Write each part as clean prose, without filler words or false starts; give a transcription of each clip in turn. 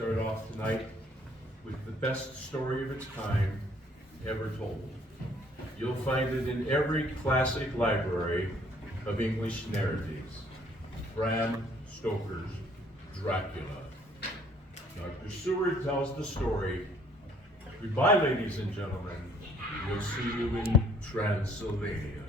start off tonight with the best story of its kind ever told. You'll find it in every classic library of English narratives. Bram Stoker's Dracula. Dr. Seward tells the story. Goodbye, ladies and gentlemen. We'll see you in Transylvania.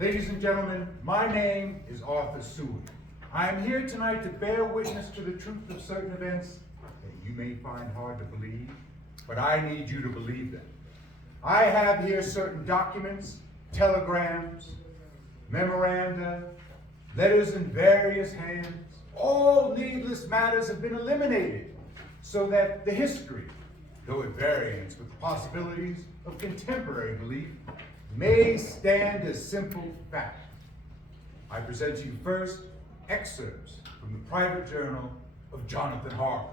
Ladies and gentlemen, my name is Arthur Seward. I am here tonight to bear witness to the truth of certain events that you may find hard to believe, but I need you to believe them. I have here certain documents, telegrams, memoranda, letters in various hands. All needless matters have been eliminated so that the history, though at variance with the possibilities of contemporary belief, may stand as simple fact. I present to you first excerpts from the private journal of Jonathan Harker.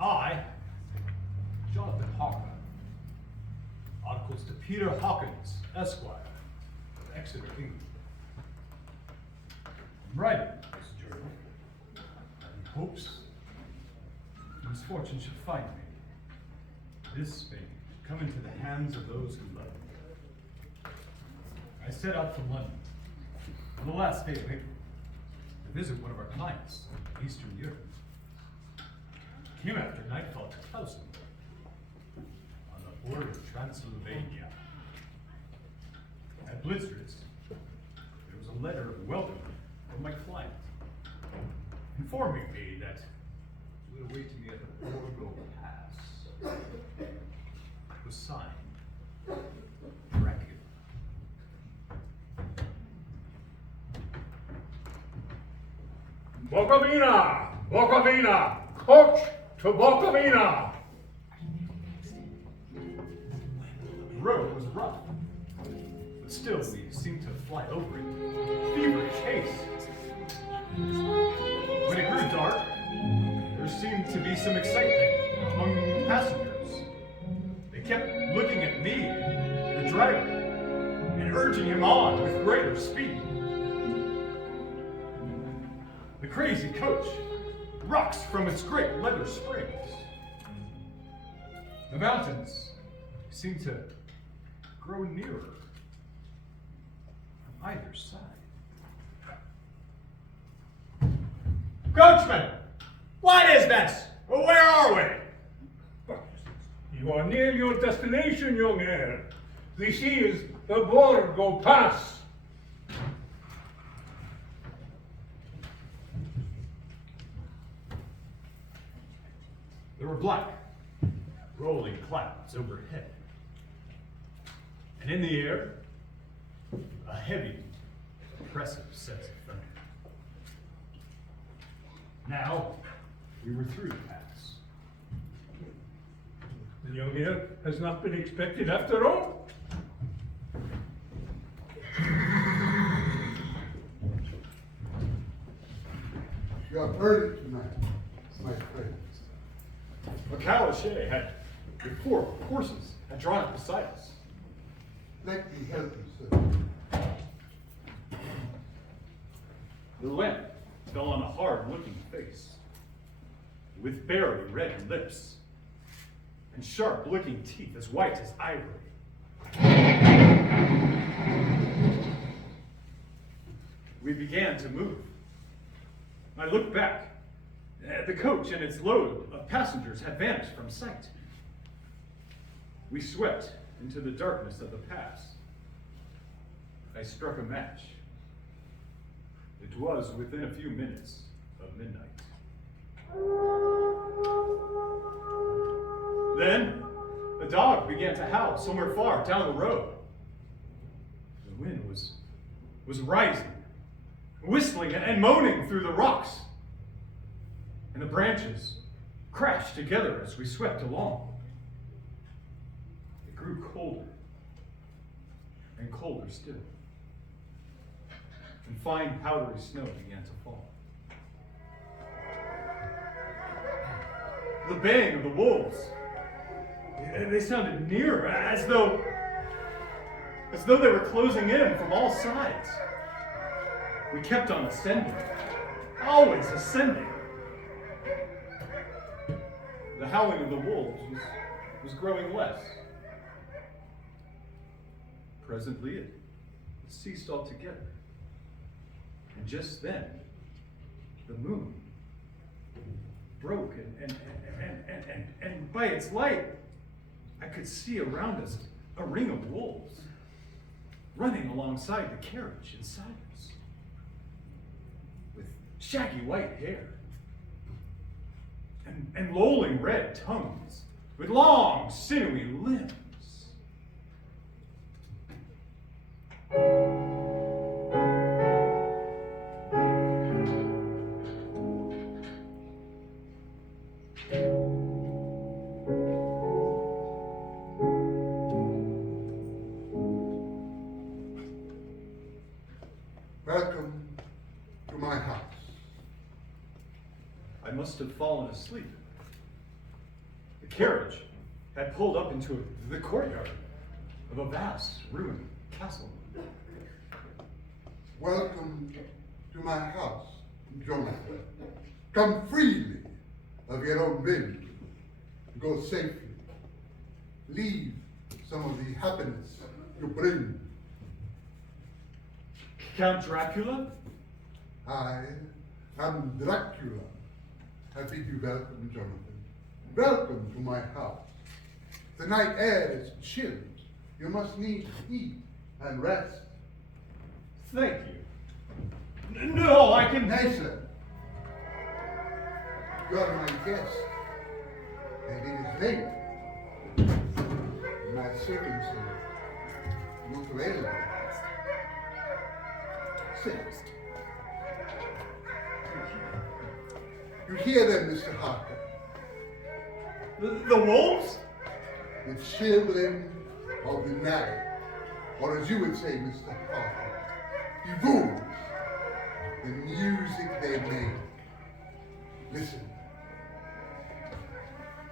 I, Jonathan Harker, articles to Peter Hawkins, Esquire, of Exeter, England. I'm writing this journal in hopes misfortune should find me. This may come into the hands of those who love me. I set out from London on the last day of April to visit one of our clients in Eastern Europe. Came after nightfall to Klausen, on the border of Transylvania. At Blitzritz, there was a letter of welcome from my client, informing me that he would await me at the Borgo Pass. It was signed Dracula. Bukovina! Bukovina! Coach to Bukovina! The road was rough, but still we seemed to fly over it. Feverish haste. When it grew dark, there seemed to be some excitement among the passengers. They kept looking at me, the driver, and urging him on with greater speed. The crazy coach rocks from its great leather springs. The mountains seem to grow nearer from either side. Coachman! What is this? Well, where are we? You are near your destination, young heir. This is the Borgo Pass. There were black, rolling clouds overhead. And in the air, a heavy, oppressive sense of thunder. Now, we were through the pass. The young heir has not been expected after all. You are early tonight, my friends. A calichet had, with 4 horses, had drawn up beside us. Let me help you, sir. The lamp fell on a hard-looking face, with berry red lips, and sharp-looking teeth as white as ivory. We began to move. I looked back. The coach and its load of passengers had vanished from sight. We swept into the darkness of the pass. I struck a match. It was within a few minutes of midnight. Then, a dog began to howl somewhere far down the road. The wind was rising, whistling and moaning through the rocks. And the branches crashed together as we swept along. It grew colder and colder still, and fine powdery snow began to fall. The baying of the wolves, they sounded nearer, as though they were closing in from all sides. We kept on ascending, always ascending. The howling of the wolves was growing less. Presently it ceased altogether. And just then, the moon broke, and by its light, I could see around us a ring of wolves running alongside the carriage inside us, with shaggy white hair and lolling red tongues, with long, sinewy limbs. Welcome to my house. I must have fallen asleep. The carriage had pulled up into the courtyard of a vast ruined castle. Welcome to my house, Jonathan. Come freely of your own will. Go safely. Leave some of the happiness you bring. Count Dracula? I am Dracula. I bid you welcome, Jonathan. Welcome to my house. The night air is chilled. You must need to eat and rest. Thank you. No, I can. Nathan, you are my guest, and it is late. My servants are not available. Sit. You hear them, Mr. Harker? The wolves? The children of the night, or as you would say, Mr. Harker, the wolves, the music they make. Listen,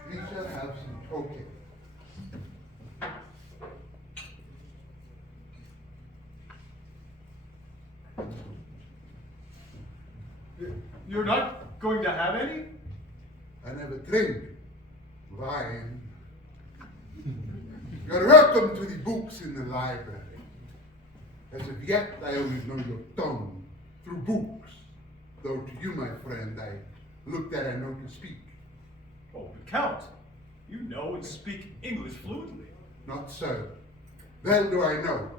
we shall have some token. You're not going to have any? I never drink wine. You're welcome to the books in the library. As of yet, I only know your tongue through books, though to you, my friend, I look that I know to speak. Oh, but Count, you know and speak English fluently. Not so. Well do I know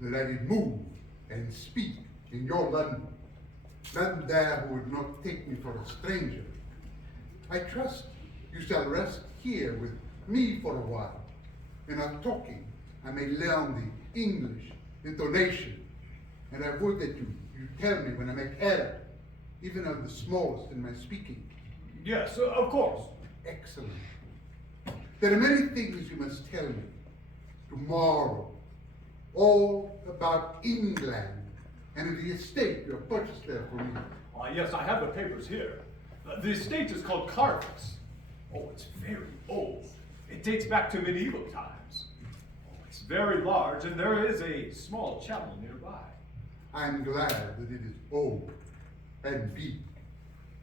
that I did move and speak in your London. None there who would not take me for a stranger. I trust you shall rest here with me for a while, and on talking I may learn the English intonation, and I would that you tell me when I make error, even of the smallest in my speaking. Yes, of course. Excellent. There are many things you must tell me tomorrow, all about England and the estate you have purchased there for me. Yes, I have the papers here. The estate is called Carvis. Oh, it's very old. It dates back to medieval times. Oh, it's very large, and there is a small chapel nearby. I'm glad that it is old and big.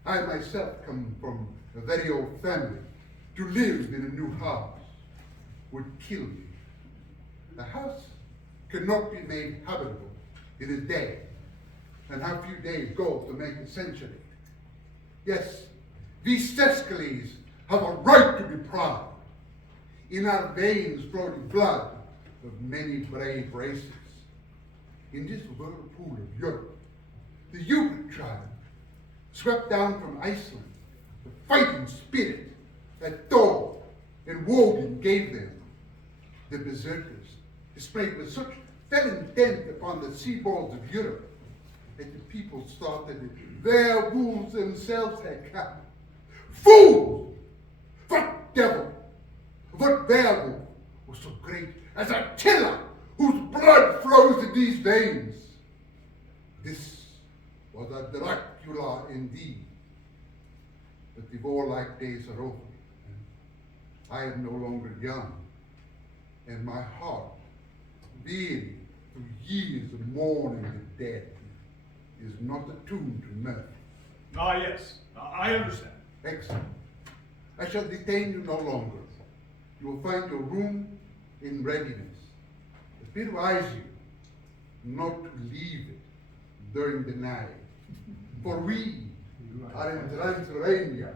I myself come from a very old family. To live in a new house would kill me. A house cannot be made habitable in a day, and how few days go to make a century. Yes, these Sescales have a right to be proud. In our veins flow the blood of many brave races. In this whirlpool of Europe, the Ute tribe swept down from Iceland the fighting spirit that Thor and Woden gave them. The berserkers displayed with such fell intent upon the seaboards of Europe that the people thought that their wolves themselves had come. Fools! veins. This was a Dracula indeed. But the warlike days are over. I am no longer young, and my heart, weary through years of mourning the dead, is not attuned to mirth. Ah, yes, I understand. Excellent. I shall detain you no longer. You will find your room in readiness. Advise you not to leave it during the night. For we are in Transylvania,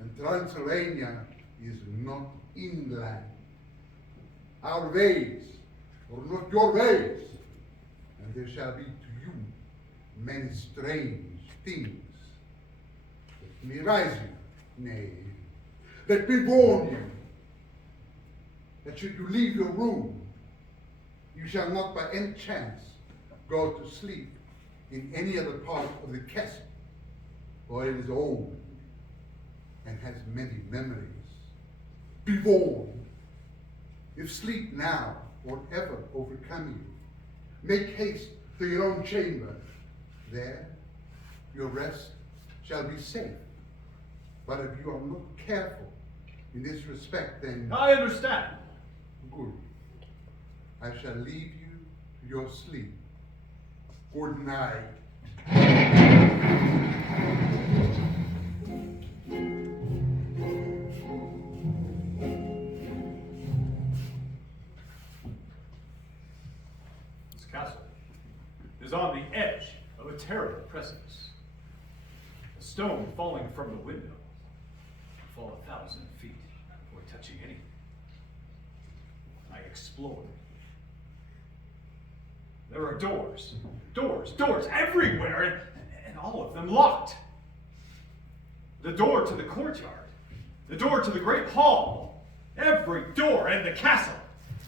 and Transylvania is not inland. Our ways are not your ways, and there shall be to you many strange things. Let me advise you, nay, let me warn you, that should you leave your room, you shall not by any chance go to sleep in any other part of the castle, for it is old and has many memories. Be warned, if sleep now or ever overcome you, make haste to your own chamber. There your rest shall be safe. But if you are not careful in this respect, then I understand. good. I shall leave you to your sleep. Good night. This castle is on the edge of a terrible precipice. A stone falling from the window would fall 1,000 feet before touching anything. I explored. There are doors everywhere, and all of them locked. The door to the courtyard, the door to the great hall, every door in the castle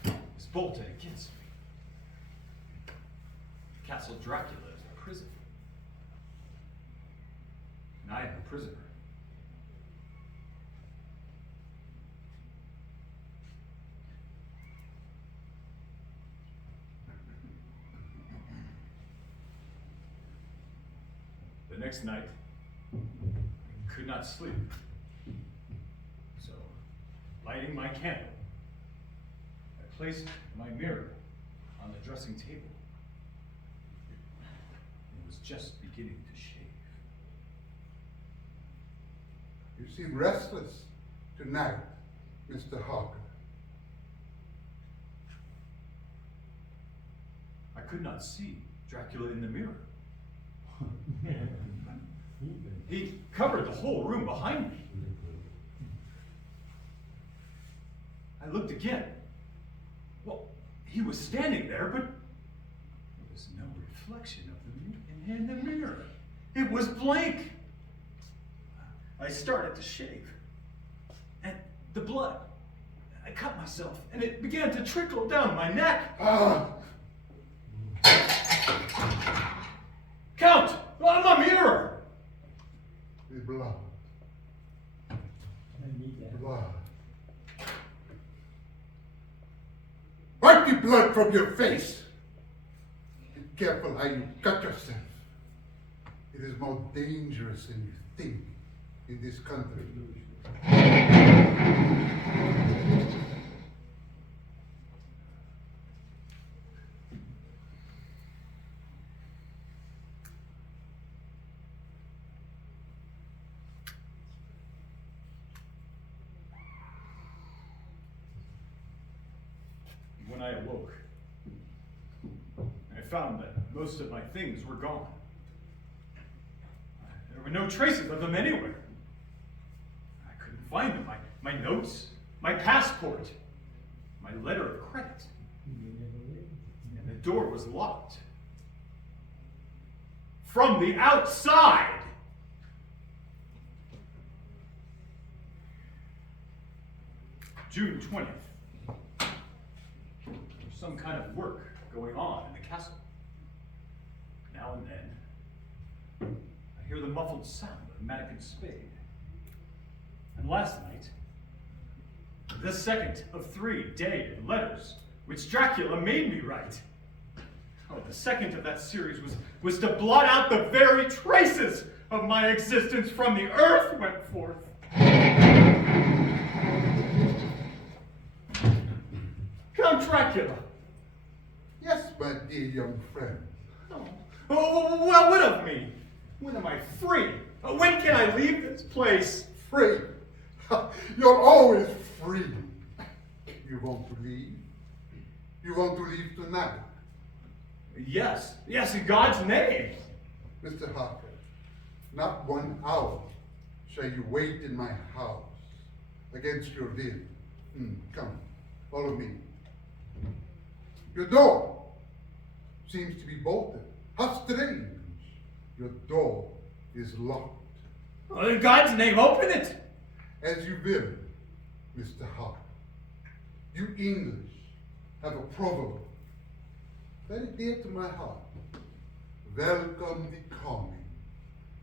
is bolted against me. Castle Dracula is a prison, and I am a prisoner. The next night, I could not sleep. So, lighting my candle, I placed my mirror on the dressing table. It was just beginning to shave. You seem restless tonight, Mr. Harker. I could not see Dracula in the mirror. He covered the whole room behind me. I looked again. Well, he was standing there, but there was no reflection of him in the mirror. It was blank. I started to shave. And the blood, I cut myself, and it began to trickle down my neck. Count! On the mirror! The blood. Blood. Wipe the blood from your face. Be careful how you cut yourself. It is more dangerous than you think in this country. When I awoke, I found that most of my things were gone. There were no traces of them anywhere. I couldn't find them. My notes, my passport, my letter of credit. And the door was locked. From the outside! June 20th. There's some kind of work going on in the castle. Now and then, I hear the muffled sound of a mannequin spade. And last night, the second of 3 dated letters which Dracula made me write. Oh, the second of that series was to blot out the very traces of my existence from the earth went forth. Count Dracula. Yes, my dear young friend. Oh, well, what of me? When am I free? When can I leave this place? Free. You're always free. You want to leave? You want to leave tonight? Yes, in God's name. Mr. Harker, not 1 hour shall you wait in my house against your will. Come, follow me. Your door seems to be bolted. How strange. Your door is locked. Well, in God's name, open it. As you will, Mr. Harker. You English have a proverb very dear to my heart. Welcome the coming,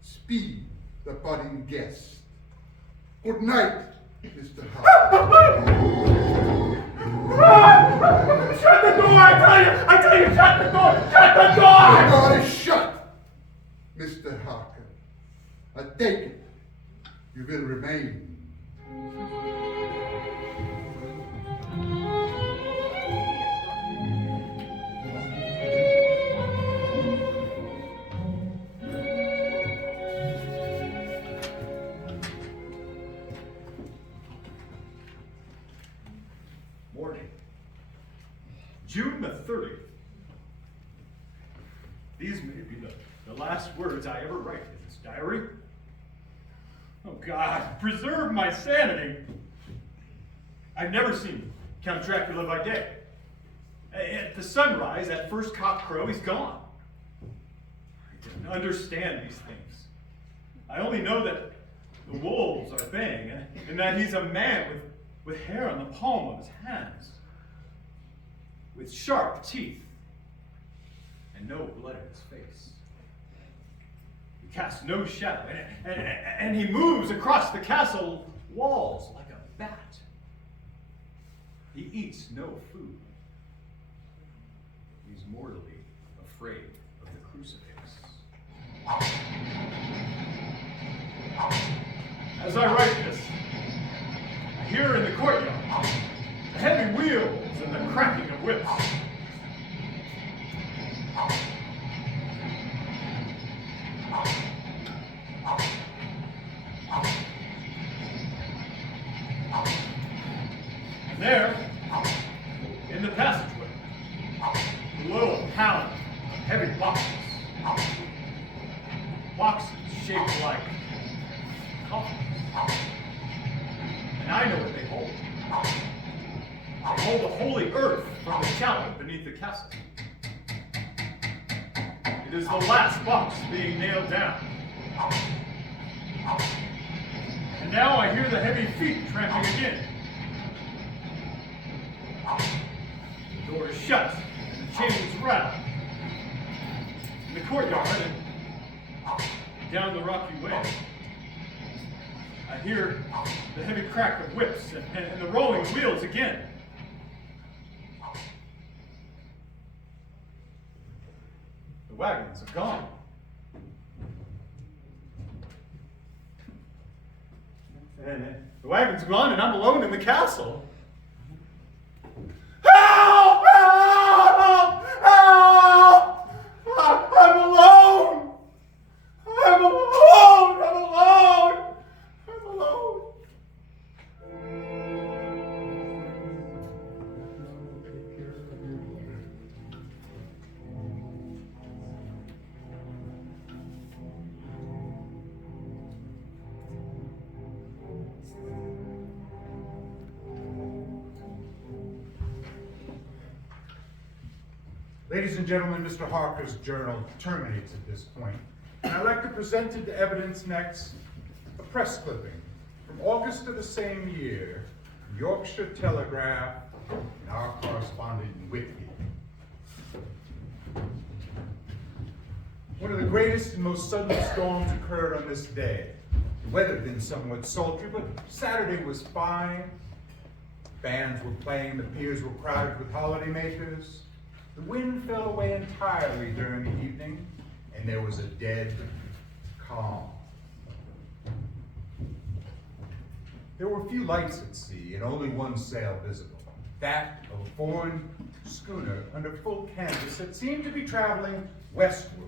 speed the budding guest. Good night, Mr. Harker. Shut the door, I tell you, shut the door, shut the The door! door is shut, Mr. Harker. I take it, you will remain. Morning. June the 30th. These may be the last words I ever write in this diary. Oh God, preserve my sanity. I've never seen Count Dracula by day. At the sunrise, that first cockcrow, he's gone. I didn't understand these things. I only know that the wolves are baying, and that he's a man with hair on the palm of his hands, with sharp teeth, and no blood in his face. He casts no shadow, and he moves across the castle walls like a bat. He eats no food. He's mortally afraid of the crucifix. As I write this, I hear in the courtyard the heavy wheels and the cracking of whips. And there, in the passageway, the low pound of heavy boxes. Boxes shaped like coffins. And I know what they hold. They hold the holy earth from the chapel beneath the castle. It is the last box being nailed down. And now I hear the heavy feet tramping again. The door is shut and the chains rattle. In the courtyard and down the rocky way, I hear the heavy crack of whips and the rolling wheels again. The wagons are gone. And the wagon's gone and I'm alone in the castle. Help! Help! Help! I'm alone! I'm alone! I'm alone! I'm alone! Ladies and gentlemen, Mr. Harker's journal terminates at this point, and I'd like to present into evidence next a press clipping from August of the same year, Yorkshire Telegraph, and our correspondent in Whitby. One of the greatest and most sudden storms occurred on this day. The weather had been somewhat sultry, but Saturday was fine. Bands were playing, the piers were crowded with holidaymakers. The wind fell away entirely during the evening, and there was a dead calm. There were few lights at sea and only one sail visible, that of a foreign schooner under full canvas that seemed to be traveling westward.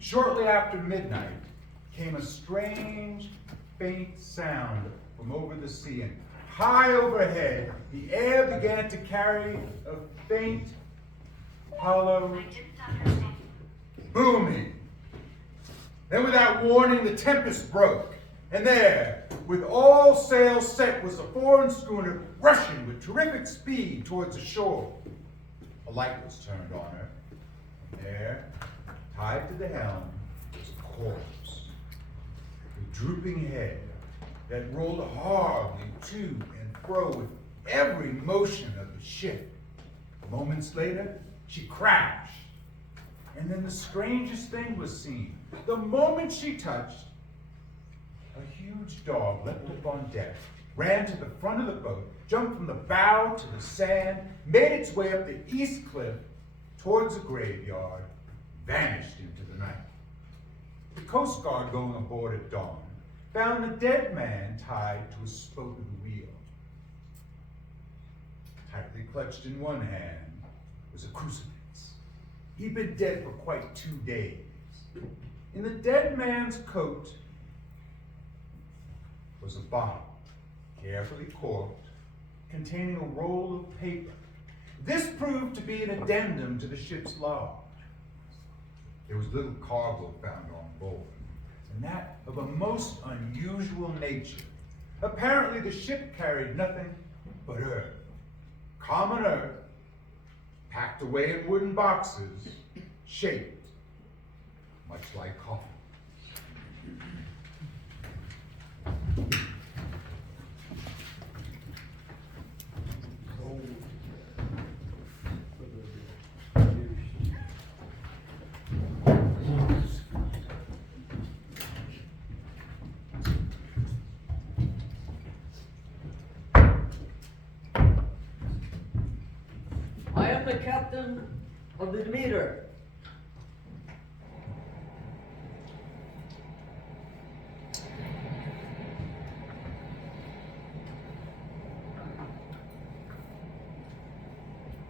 Shortly after midnight came a strange, faint sound from over the sea, and high overhead, the air began to carry a faint, hollow booming. Then without warning, the tempest broke, and there, with all sails set, was a foreign schooner rushing with terrific speed towards the shore. A light was turned on her, and there, tied to the helm, was a corpse, with drooping head that rolled horribly to and fro with every motion of the ship. Moments later, she crashed, and then the strangest thing was seen. The moment she touched, a huge dog leapt up on deck, ran to the front of the boat, jumped from the bow to the sand, made its way up the east cliff towards the graveyard, vanished into the night. The Coast Guard, going aboard at dawn, found the dead man tied to a spoke of the wheel. Tightly clutched in one hand was a crucifix. He'd been dead for quite 2 days. In the dead man's coat was a bottle, carefully corked, containing a roll of paper. This proved to be an addendum to the ship's log. There was little cargo found on board, and that of a most unusual nature. Apparently the ship carried nothing but earth, common earth, packed away in wooden boxes, shaped much like coffin. I am the captain of the Demeter.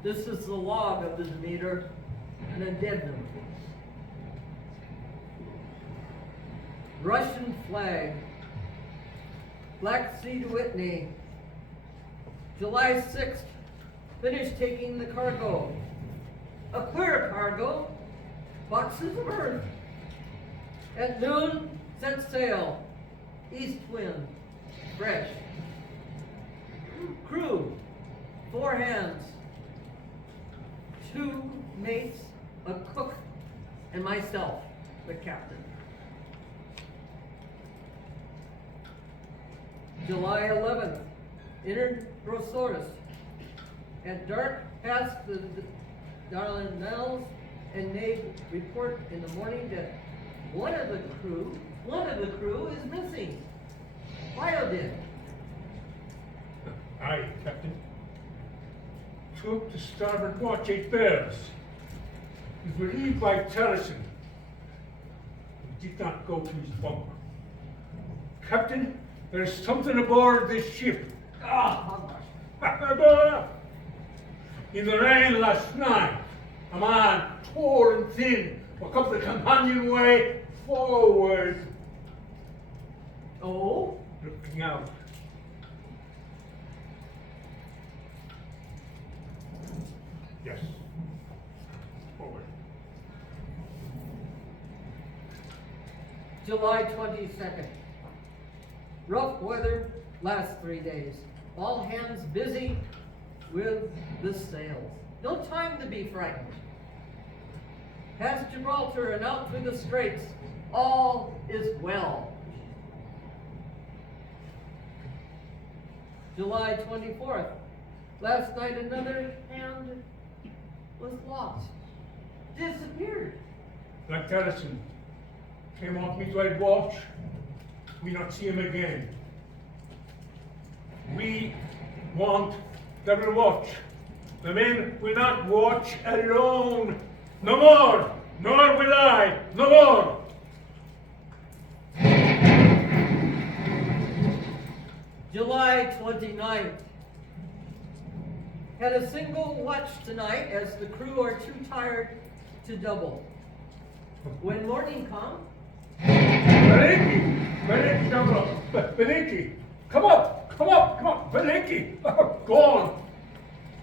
This is the log of the Demeter, an addendum. Russian flag, Black Sea to Whitney, July 6th, finished taking the cargo. A clear cargo, boxes of earth. At noon, set sail, east wind, fresh. Crew, 4 hands, 2 mates, a cook, and myself, the captain. July 11th, entered Rosaurus. At dark, passed the Dardanelles and made report in the morning that one of the crew is missing. Biodin. Aye, Captain. Took the starboard watch 8 bells. We were relieved by Terrison. He did not go to his bunker. Captain, there is something aboard this ship. In the rain last night, a man tall and thin walked up the companionway forward, Oh? looking out. Yes. Forward. July 22nd. Rough weather, last 3 days. All hands busy with the sails. No time to be frightened. Past Gibraltar and out through the straits, all is well. July 24th. Last night another hand was lost. Disappeared. Like Terrison came off midnight watch, we not see him again. We want double watch. The men will not watch alone. No more, nor will I, no more. July 29th. Had a single watch tonight as the crew are too tired to double. When morning come, Belinki, no, Belinki, come up, Belinki, go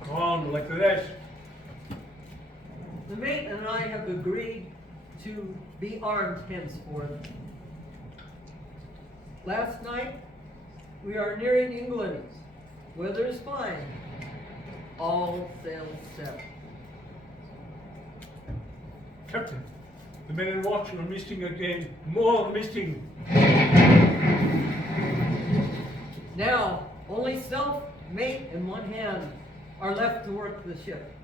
on like this. the mate and I have agreed to be armed henceforth. Last night, we are nearing England. Weather is fine. All sails set. Captain, the men in watch are missing again, more missing. Now, only self, mate, and one hand are left to work the ship.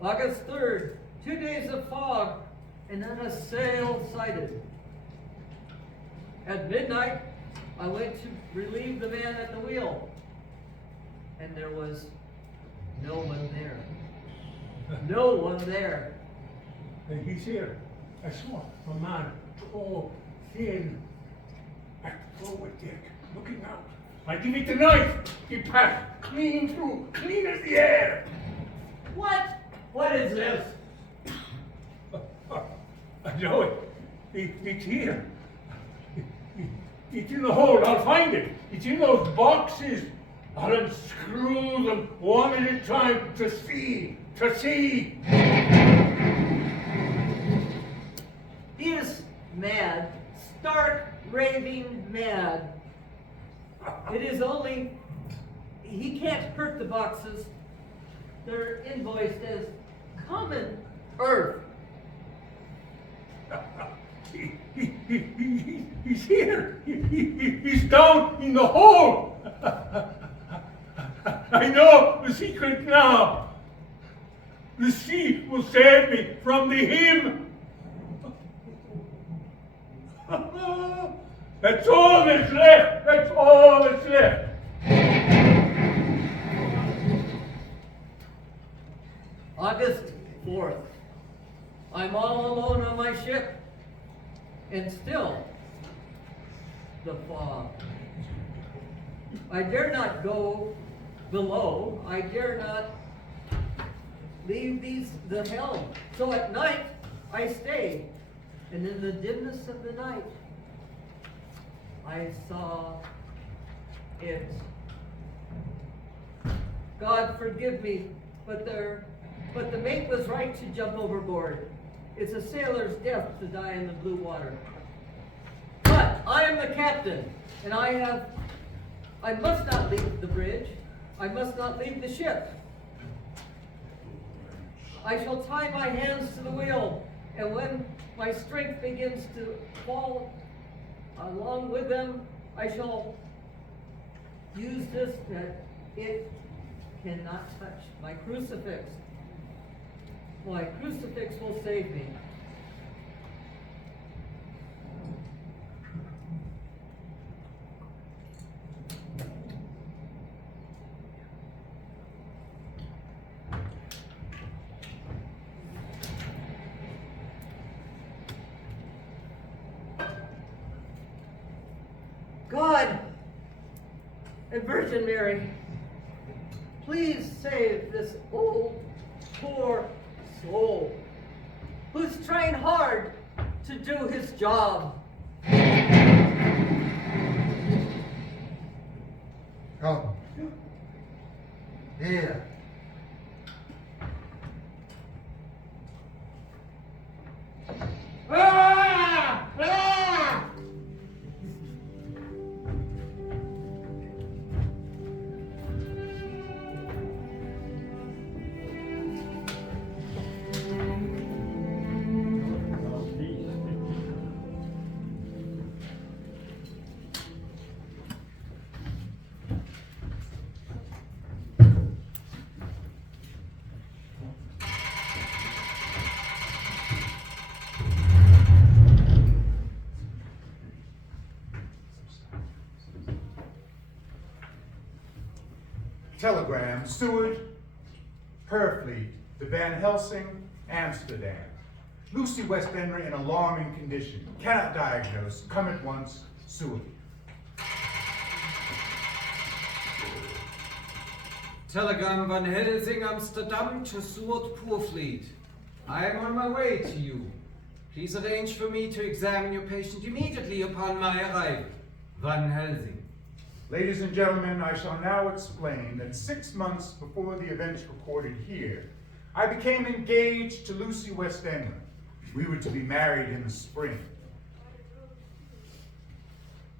August 3rd, 2 days of fog, and not a sail sighted. At midnight, I went to relieve the man at the wheel, and there was no one there. No one there. And he's here. I saw a man, tall, thin, and forward deck, looking out. I give it the knife. He passed clean through, clean as the air. What? What is this? I know it. It's here. It's in the hold. I'll find it. It's in those boxes. I'll unscrew them one at a time to see. He is mad, stark, raving mad. It is only, he can't hurt the boxes. They're invoiced as common earth. He's here. He's down in the hole. I know the secret now. The sea will save me from the him. That's all that's left. That's all that's left. August 4th. I'm all alone on my ship, and still the fog. I dare not go below. I dare not leave the helm. So at night I stay, and in the dimness of the night I saw it. God forgive me, but the mate was right to jump overboard. It's a sailor's death to die in the blue water. But I am the captain, and I must not leave the bridge. I must not leave the ship. I shall tie my hands to the wheel, and when my strength begins to fall along with them, I shall use this that it cannot touch my crucifix. My crucifix will save me. God and Virgin Mary, please save this old, poor soul who's trying hard to do his job. Come. Here. Ah! Ah! Telegram, Seward. Purfleet to Van Helsing, Amsterdam. Lucy Westender in alarming condition. Cannot diagnose. Come at once. Seward. Telegram Van Helsing, Amsterdam to Seward Purfleet. I am on my way to you. Please arrange for me to examine your patient immediately upon my arrival. Van Helsing. Ladies and gentlemen, I shall now explain that 6 months before the events recorded here, I became engaged to Lucy Westender. We were to be married in the spring.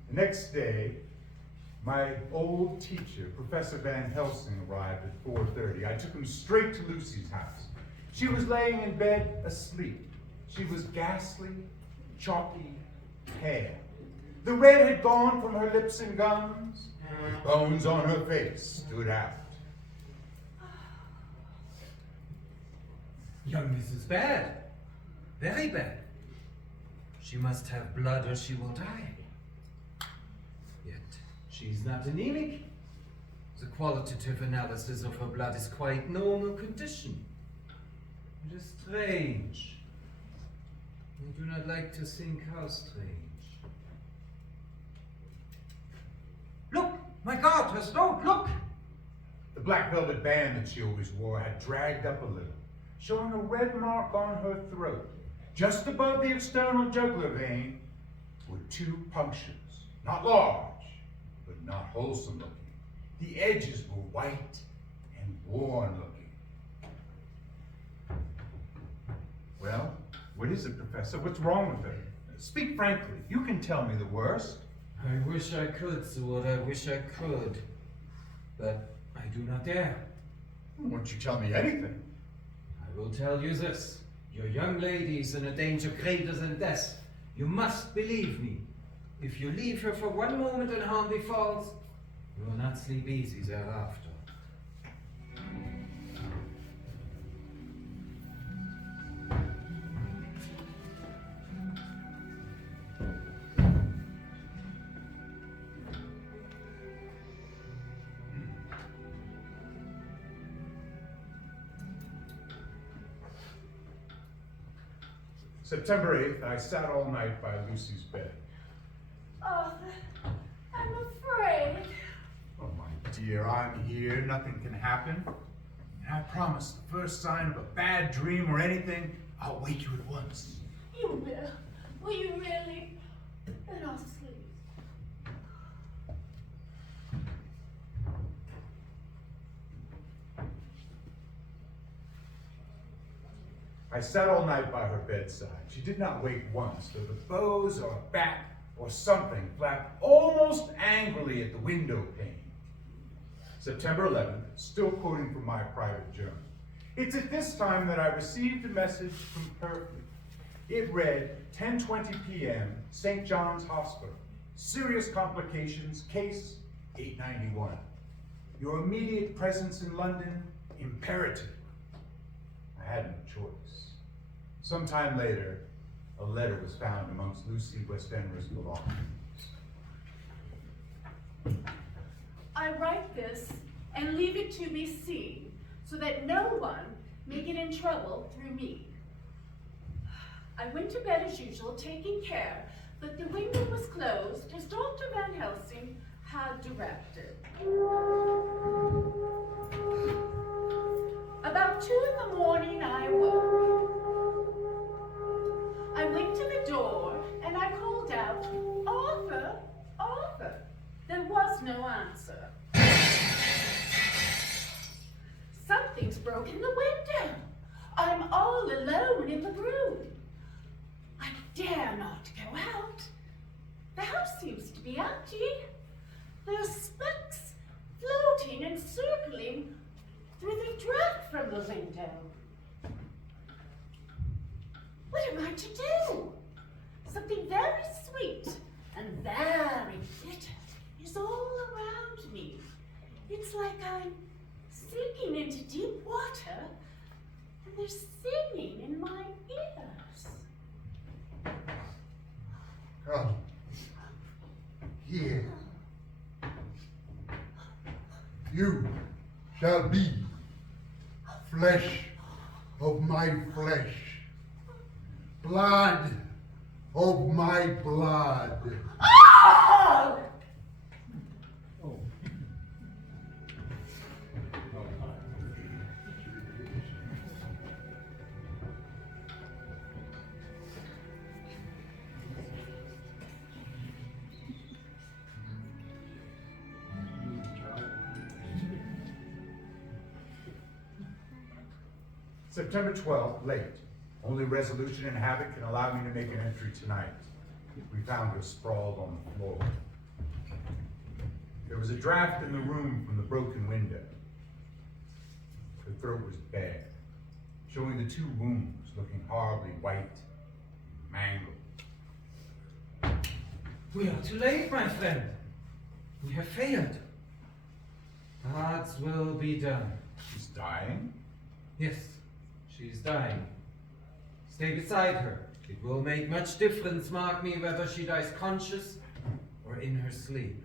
The next day, my old teacher, Professor Van Helsing, arrived at 4:30. I took him straight to Lucy's house. She was laying in bed asleep. She was ghastly, chalky, pale. The red had gone from her lips and gums. The bones on her face stood out. Young Mrs. Bad. Very bad. She must have blood or she will die. Yet, she's not anemic. The qualitative analysis of her blood is quite normal condition. It is strange. I do not like to think how strange. Look! My God, her throat, look! The black velvet band that she always wore had dragged up a little, showing a red mark on her throat. Just above the external jugular vein were 2 punctures, not large, but not wholesome looking. The edges were white and worn looking. Well, what is it, Professor? What's wrong with her? Speak frankly. You can tell me the worst. I wish I could, Seward, I wish I could. But I do not dare. Won't you tell me anything? I will tell you this. Your young lady is in a danger greater than death. You must believe me. If you leave her for one moment and harm befalls, you will not sleep easy thereafter. September 8th, I sat all night by Lucy's bed. Arthur, I'm afraid. Oh, my dear, I'm here. Nothing can happen. And I promise, the first sign of a bad dream or anything, I'll wake you at once. You will. Will you really? Then I'll sleep. I sat all night by her bedside. She did not wake once, though the bows or a bat or something flapped almost angrily at the window pane. September 11th, still quoting from my private journal. It's at this time that I received a message from Purfleet. It read, 10:20 p.m., St. John's Hospital. Serious complications, case 891. Your immediate presence in London, imperative. I had no choice. Sometime later, a letter was found amongst Lucy Westender's belongings. I write this and leave it to be seen so that no one may get in trouble through me. I went to bed as usual, taking care that the window was closed as Dr. Van Helsing had directed. About 2 in the morning, I woke. I went to the door and I called out, "Arthur, Arthur." There was no answer. Something's broken the window. I'm all alone in the room. I dare not go out. The house seems to be empty. There are specks floating and circling through the draft from the window. What am I to do? Something very sweet and very bitter is all around me. It's like I'm sinking into deep water and they're singing in my ears. Come here. You shall be flesh of my flesh, blood of my blood. Oh! September 12th, late. Only resolution and habit can allow me to make an entry tonight. We found her sprawled on the floor. There was a draft in the room from the broken window. Her throat was bare, showing the two wounds looking horribly white and mangled. We are too late, my friend. We have failed. God's will be done. She's dying? Yes, she's dying. Stay beside her. It will make much difference, mark me, whether she dies conscious or in her sleep.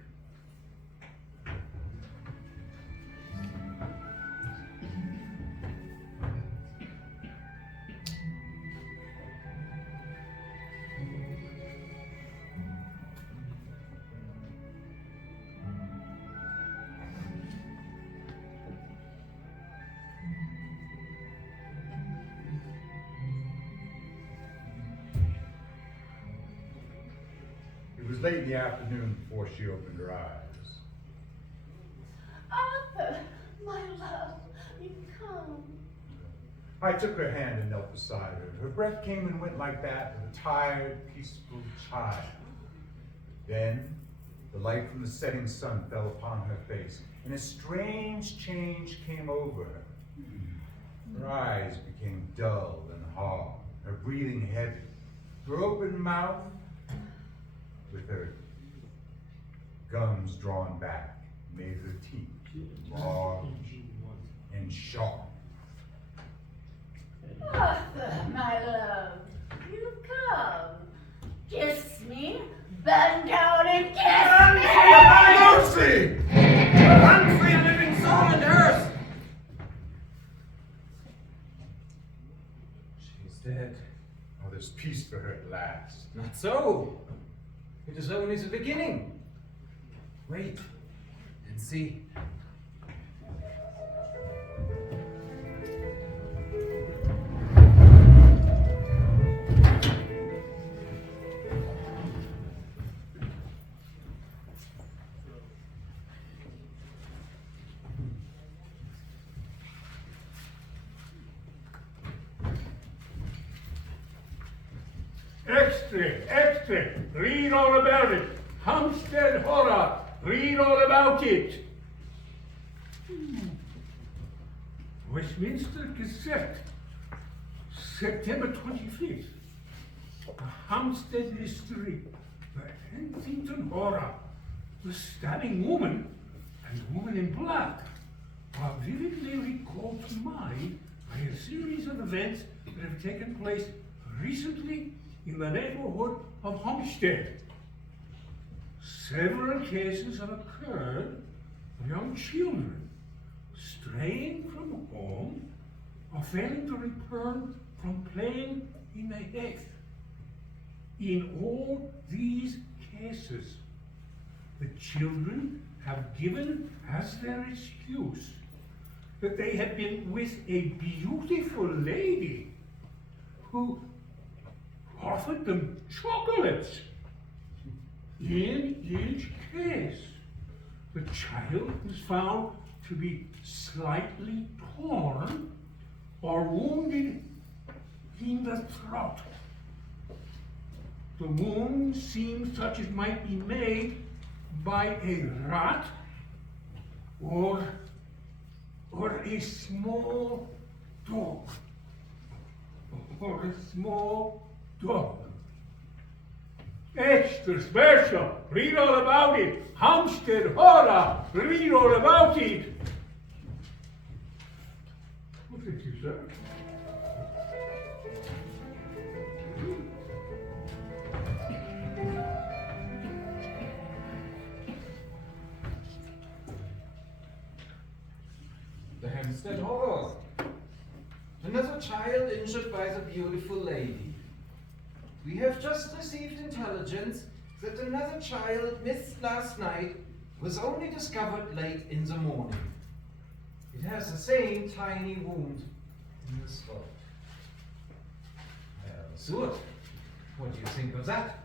It was late in the afternoon before she opened her eyes. Arthur, my love, you come. I took her hand and knelt beside her. Her breath came and went like that of a tired, peaceful child. Then, the light from the setting sun fell upon her face, and a strange change came over her. Her eyes became dull and hard, her breathing heavy. Her open mouth, with her gums drawn back, made her teeth large and sharp. Arthur, my love, you've come. Kiss me, bend down and kiss me! Lucy! Run for your living soul and hers! She's dead. Oh, there's peace for her at last. Not so. It is only the beginning. Wait and see. Extra, read all about it. Hampstead Horror, read all about it. Westminster Gazette, September 25th. A Hampstead mystery, the Kensington Horror. The stabbing woman and woman in black are vividly recalled to mind by a series of events that have taken place recently in the neighborhood of Hampstead. Several cases have occurred of young children straying from home or failing to return from playing in the heath. In all these cases, the children have given as their excuse that they have been with a beautiful lady who offered them chocolates. In each case, the child was found to be slightly torn or wounded in the throat. The wound seems such as might be made by a rat or a small dog. Or a small dog. Extra special, read all about it. Hampstead Horror, read all about it. What did you say? The Hampstead Horror. Another child injured by the beautiful lady. We have just received intelligence that another child missed last night was only discovered late in the morning. It has the same tiny wound in the throat. Well, Seward, what do you think of that?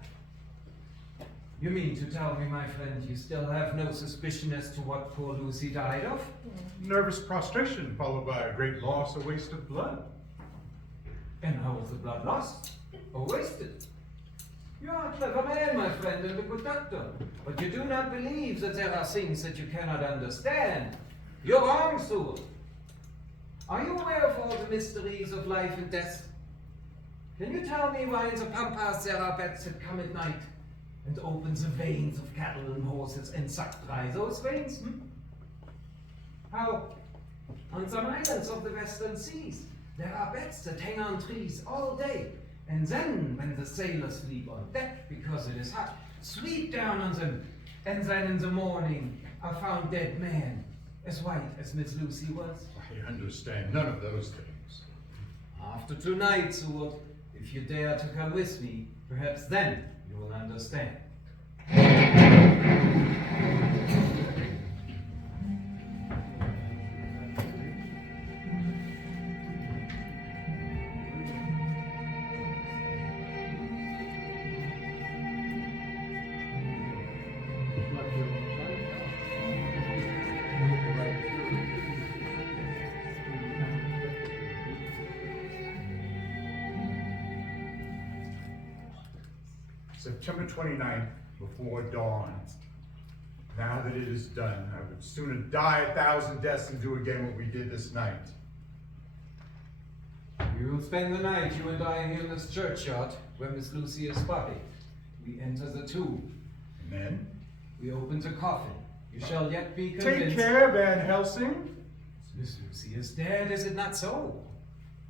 You mean to tell me, my friend, you still have no suspicion as to what poor Lucy died of? Nervous prostration followed by a great loss or waste of blood. And how was the blood lost or wasted? You are a clever man, my friend, and a good doctor, but you do not believe that there are things that you cannot understand. You're wrong, Seward. Are you aware of all the mysteries of life and death? Can you tell me why in the pampas there are bats that come at night and open the veins of cattle and horses and suck dry those veins? How on some islands of the western seas there are bats that hang on trees all day, and then when the sailors sleep on deck because it is hot, sweep down on them, and then in the morning are found dead men, as white as Miss Lucy was. I understand none of those things. After tonight, Seward, if you dare to come with me, perhaps then you will understand. September 29th, before dawn. Now that it is done, I would sooner die 1,000 deaths than do again what we did this night. We will spend the night, you and I, here in this churchyard where Miss Lucy is buried. We enter the tomb. And then? We open the coffin. You shall yet be Take convinced. care, Van Helsing. Miss Lucy is dead, is it not so?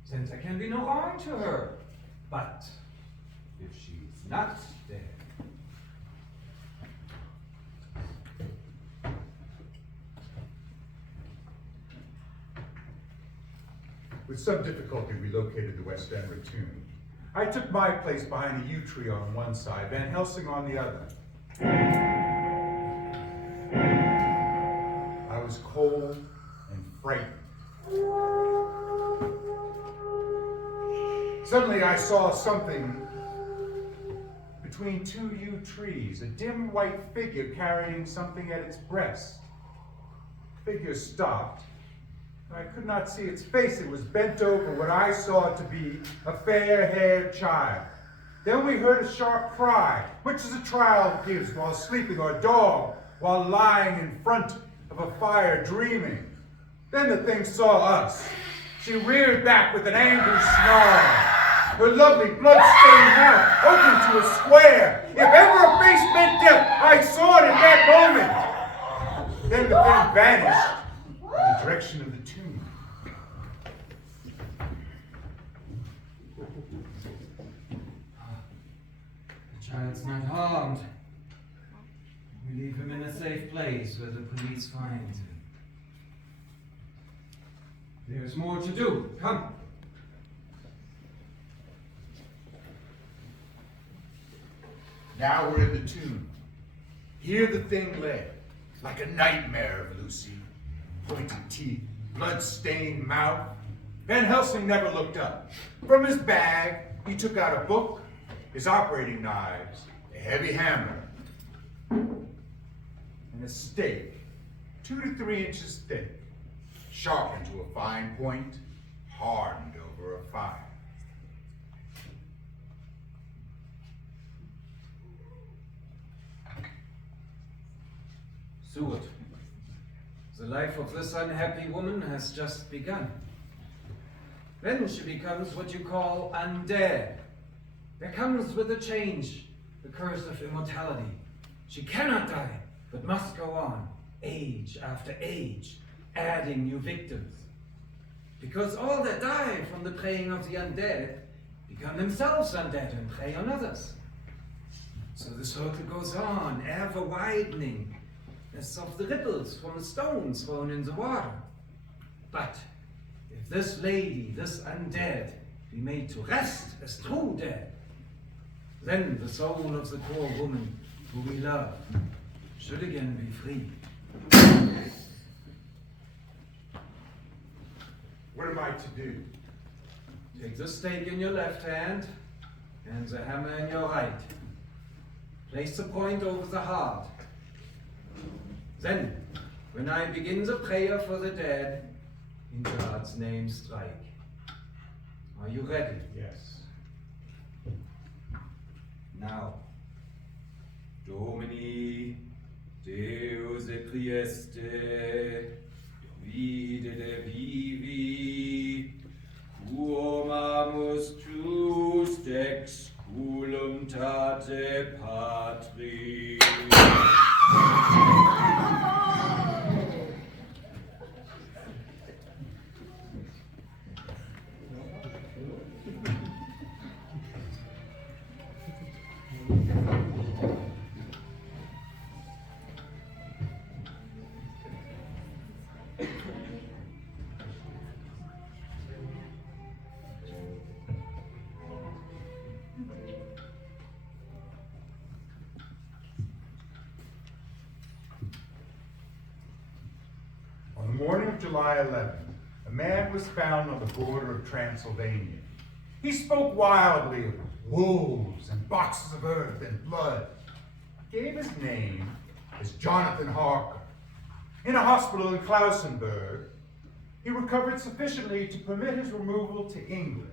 Then there can be no harm to her. But if she's not dead, With some difficulty, we located the West End tomb. I took my place behind a yew tree on one side, Van Helsing on the other. I was cold and frightened. Suddenly I saw something between two yew trees, a dim white figure carrying something at its breast. The figure stopped. I could not see its face. It was bent over what I saw to be a fair-haired child. Then we heard a sharp cry, which is a child gives while sleeping, or a dog while lying in front of a fire dreaming. Then the thing saw us. She reared back with an angry snarl. Her lovely blood-stained mouth opened to a square. If ever a face meant death, I saw it at that moment. Then the thing vanished in the direction of the tomb. the child's not harmed. We leave him in a safe place where the police find him. There's more to do. Come. Now we're in the tomb. Here the thing lay, like a nightmare of Lucy. Pointed teeth, blood-stained mouth. Van Helsing never looked up. From his bag, he took out a book, his operating knives, a heavy hammer, and a stake, 2 to 3 inches thick, sharpened to a fine point, hardened over a fire. Seward, the life of this unhappy woman has just begun. Then she becomes what you call undead. There comes with the change the curse of immortality. She cannot die, but must go on, age after age, adding new victims. Because all that die from the preying of the undead become themselves undead and prey on others. So the circle goes on, ever widening, as of the ripples from the stones thrown in the water. But if if this lady, this undead, be made to rest as true dead, then the soul of the poor woman who we love should again be free. What am I to do? Take the stake in your left hand and the hammer in your right. Place the point over the heart. Then, when I begin the prayer for the dead, in God's name strike. Are you ready? Yes. Now. Domini, Deus et Trieste, vide de vivi, quum amus just ex voluntate Patri. On the morning of July 11th, a man was found on the border of Transylvania. He spoke wildly of wolves and boxes of earth and blood. He gave his name as Jonathan Harker. In a hospital in Klausenburg, he recovered sufficiently to permit his removal to England.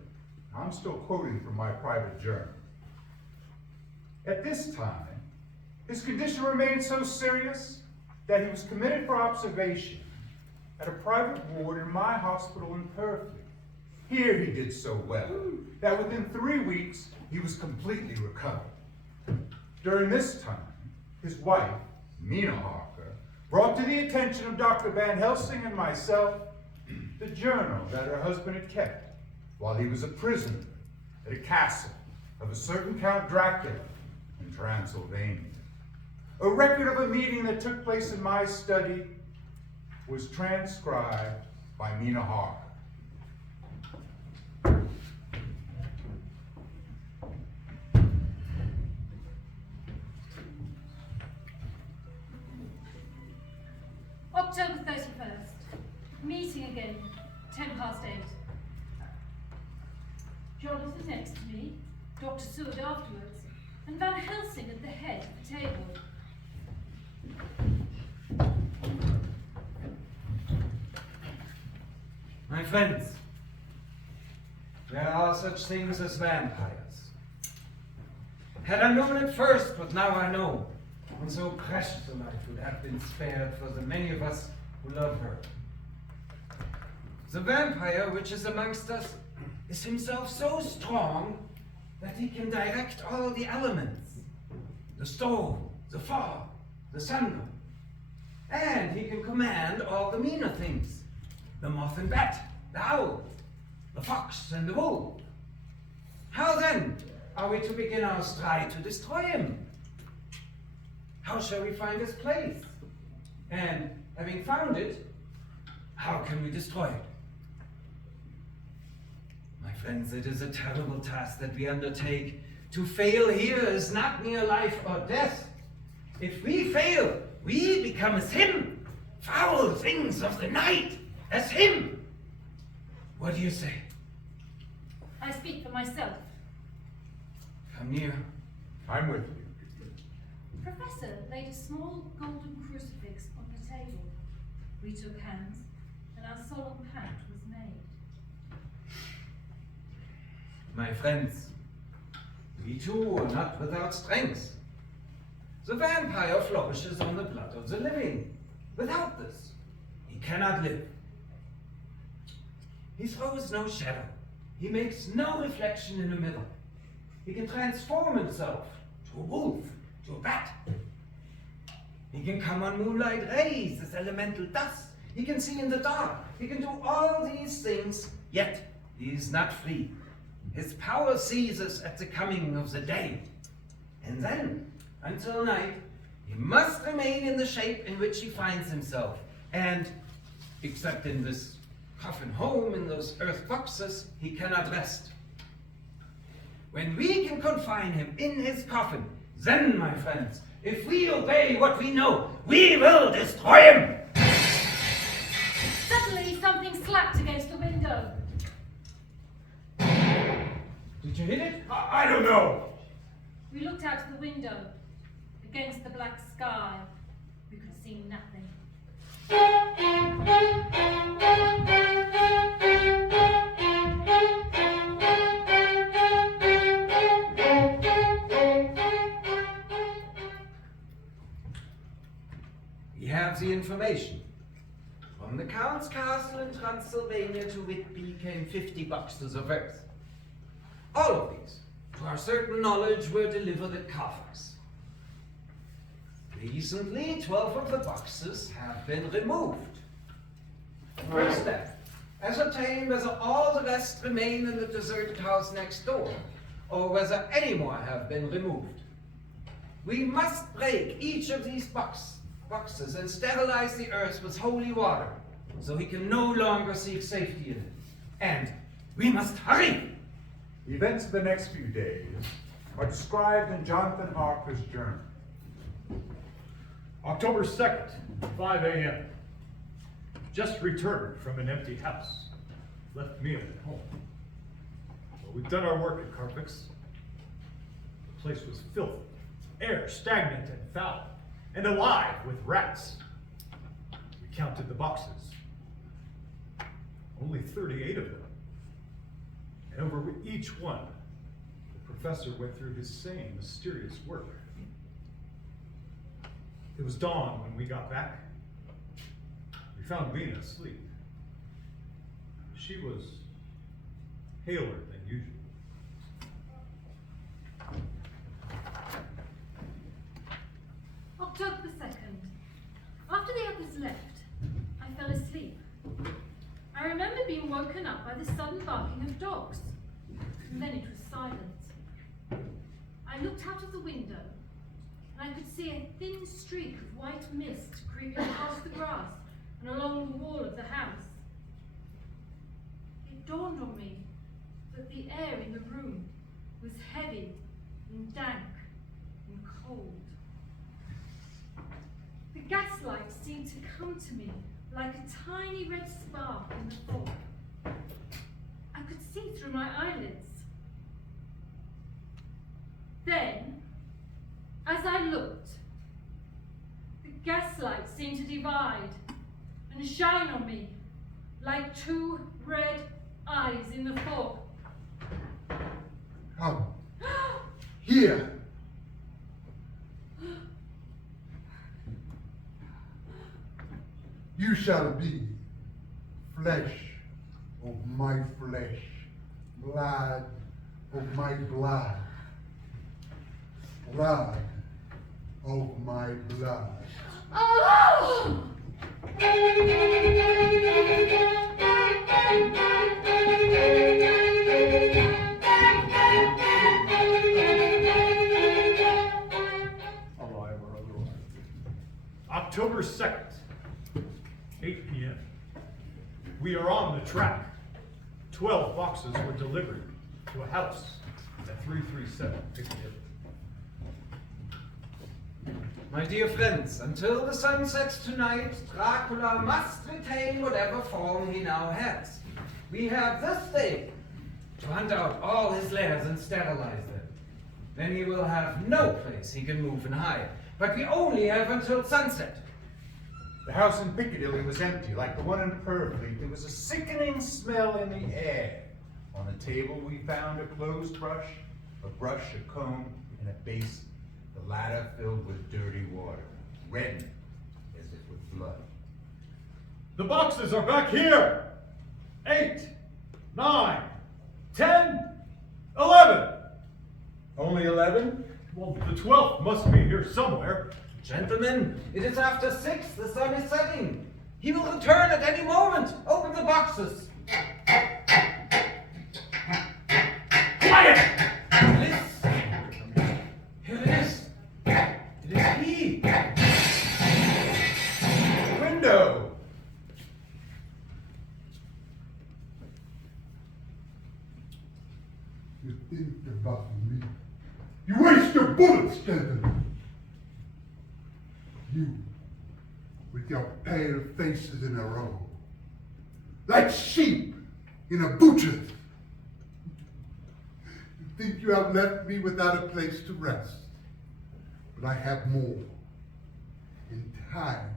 I'm still quoting from my private journal. At this time, his condition remained so serious that he was committed for observation at a private ward in my hospital in Purfleet. Here he did so well that within 3 weeks he was completely recovered. During this time, his wife, Mina Harker, brought to the attention of Dr. Van Helsing and myself the journal that her husband had kept while he was a prisoner at a castle of a certain Count Dracula in Transylvania. A record of a meeting that took place in my study was transcribed by Mina Harker. October 31st. Meeting again, 8:10. Jonathan next to me, Dr. Seward afterwards, and Van Helsing at the head of the table. My friends, there are such things as vampires. Had I known it first, but now I know, and so precious a life would have been spared for the many of us who love her. The vampire which is amongst us is himself so strong that he can direct all the elements, the storm, the fog, the thunder, and he can command all the meaner things, the moth and bat, the owl, the fox and the wolf. How then are we to begin our stride to destroy him? How shall we find his place? And having found it, how can we destroy it? My friends, it is a terrible task that we undertake. To fail here is not mere life or death. If we fail, we become as him, foul things of the night, as him. What do you say? I speak for myself. Come near. I'm with you. Professor laid a small golden crucifix on the table. We took hands, and our solemn pact was made. My friends, we too are not without strength. The vampire flourishes on the blood of the living. Without this, he cannot live. He throws no shadow. He makes no reflection in a mirror. He can transform himself to a wolf, to a bat. He can come on moonlight rays as elemental dust. He can see in the dark. He can do all these things, yet he is not free. His power ceases at the coming of the day. And then, until night, he must remain in the shape in which he finds himself. And, except in this coffin home in those earth boxes, he cannot rest. When we can confine him in his coffin, then, my friends, if we obey what we know, we will destroy him! Suddenly, something slapped against the window. Did you hit it? I don't know. We looked out of the window. Against the black sky, we could see nothing. We have the information. From the Count's castle in Transylvania to Whitby came 50 boxes of earth. All of these, to our certain knowledge, were delivered at Carfax. Recently, 12 of the boxes have been removed. First step, ascertain whether all the rest remain in the deserted house next door, or whether any more have been removed. We must break each of these boxes and sterilize the earth with holy water, so he can no longer seek safety in it. And we must hurry! The events of the next few days are described in Jonathan Harper's journal. October 2nd, 5 a.m. Just returned from an empty house. Left Mia at home. Well, we've done our work at Carfax. The place was filthy, air stagnant and foul, and alive with rats. We counted the boxes. Only 38 of them. And over each one, the professor went through his same mysterious work. It was dawn when we got back. We found Lena asleep. She was paler than usual. October 2nd. After the others left, I fell asleep. I remember being woken up by the sudden barking of dogs, and then it was silent. I looked out of the window, and I could see a thin streak of white mist creeping across the grass and along the wall of the house. It dawned on me that the air in the room was heavy and dank and cold. The gaslight seemed to come to me like a tiny red spark in the fog. I could see through my eyelids. Then, as I looked, the gaslight seemed to divide and shine on me like two red eyes in the fog. Come. Here. You shall be flesh of my flesh, blood of my blood, blood of my blood. Oh! Alive or otherwise. October 2nd, 8 p.m. We are on the track. 12 boxes were delivered to a house at 337 Piccadilly. My dear friends, until the sun sets tonight, Dracula must retain whatever form he now has. We have this day to hunt out all his lairs and sterilize them. Then he will have no place he can move and hide. But we only have until sunset. The house in Piccadilly was empty, like the one in Purfleet. There was a sickening smell in the air. On the table we found a clothes brush, a comb, and a basin. The latter filled with dirty water, reddened as if with blood. The boxes are back here! 8, 9, 10, 11! Only 11? Well, the 12th must be here somewhere. Gentlemen, it is after 6, the sun is setting. He will return at any moment. Open the boxes. Quiet! Listen. Here it is. It is he. Window! think about me. You waste your bullets, gentlemen. You, with your pale faces in a row, like sheep in a butcher's. You think you have left me without a place to rest, but I have more. And time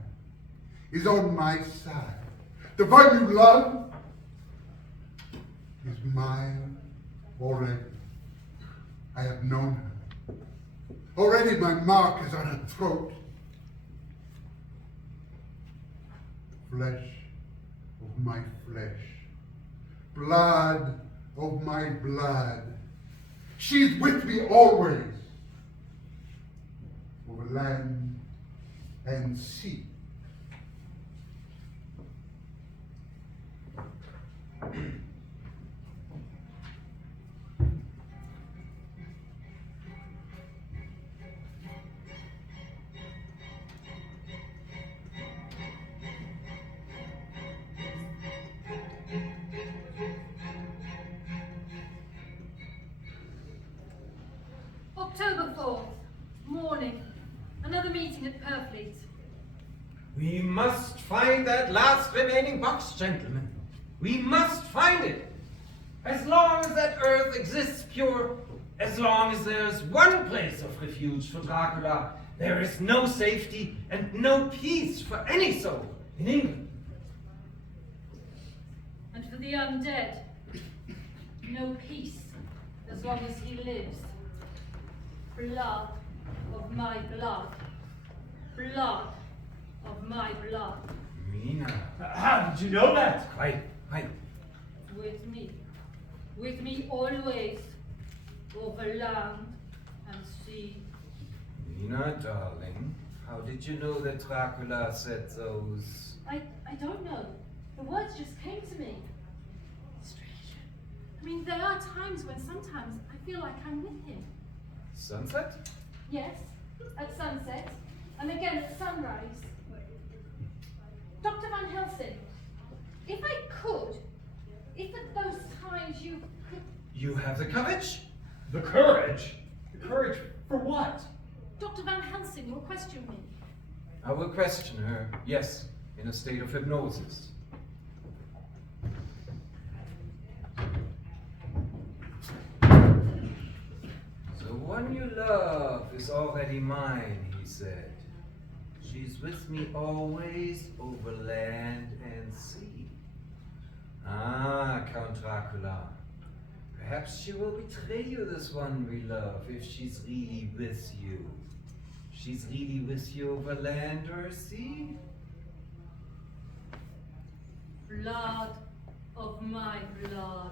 is on my side. The one you love is mine already. I have known her. Already my mark is on her throat. Flesh of my flesh. Blood of my blood. She's with me always. Over land and sea. October 4th, morning. Another meeting at Purfleet. We must find that last remaining box, gentlemen. We must find it. As long as that earth exists pure, as long as there's one place of refuge for Dracula, there is no safety and no peace for any soul in England. And for the undead, no peace as long as he lives. Blood of my blood. Blood of my blood. Mina. How did you know that? Quiet, quiet. With me. With me always. Over land and sea. Mina, darling, how did you know that Dracula said those? I don't know. The words just came to me. Strange. I mean, there are times when sometimes I feel like I'm with him. Sunset? Yes, at sunset, and again at sunrise. Dr. Van Helsing, if I could, if at those times you could... You have the courage? The courage? The courage for what? Dr. Van Helsing will question me. I will question her, yes, in a state of hypnosis. The one you love is already mine, he said. She's with me always over land and sea. Ah, Count Dracula. Perhaps she will betray you, this one we love, if she's really with you. She's really with you over land or sea? Blood of my blood.